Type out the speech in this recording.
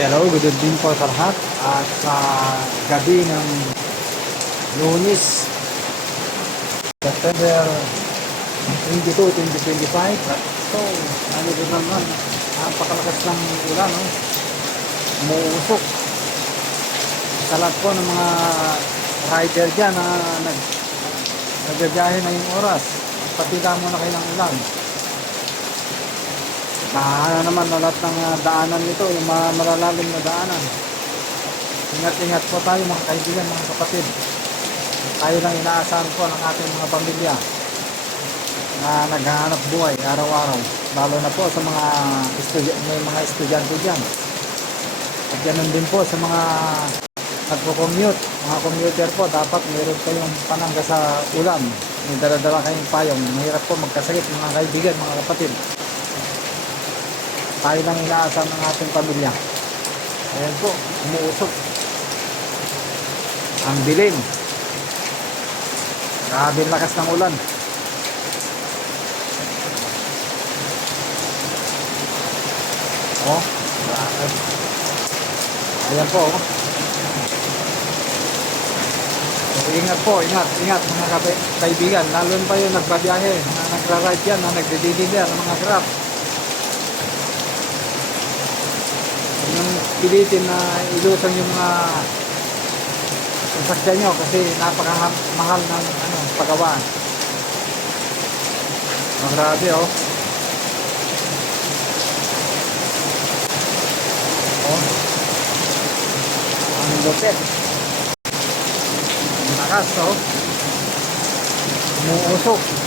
Hello, good evening po sa lahat. At sa gabi ng Lunes, September 22, 2025. So, nandito naman, napakalakas ng ulan, no? Umuusok. Sa lahat po ng mga rider dyan na nagbibiyahe na yung oras. Patila mo na kayo ng ulan. Bahala naman na lahat ng daanan nito, yung mga malalalim na daanan. Ingat-ingat po tayo mga kaibigan, mga kapatid. Tayo lang inaasahan po ng ating mga pamilya na naghahanap buhay araw-araw. Lalo na po sa mga estudyante dyan. At ganun din po sa mga nagpo-commute. Mga commuter po, dapat meron kayong panangga sa ulan. May dala-dala kayong payong. Mahirap po magkasakit mga kaibigan, mga kapatid. Tayo lang inaasam ng ating pamilya. Ayan po, umuusok. Ang dilim. Grabe lakas ng ulan. Oh, grabe. Ayan po. Oh. So, ingat po, ingat mga kaibigan. Lalo pa yung nagbabiyahe, na nagra-ride yan, na nagde-deliver ng mga grab. Yung pilitin na ilusong yung mga sasakyan nyo kasi napakamahal ng paggawa. Grabe oh. Oh. Ang lupit. Ang lakas oh. Umuusok.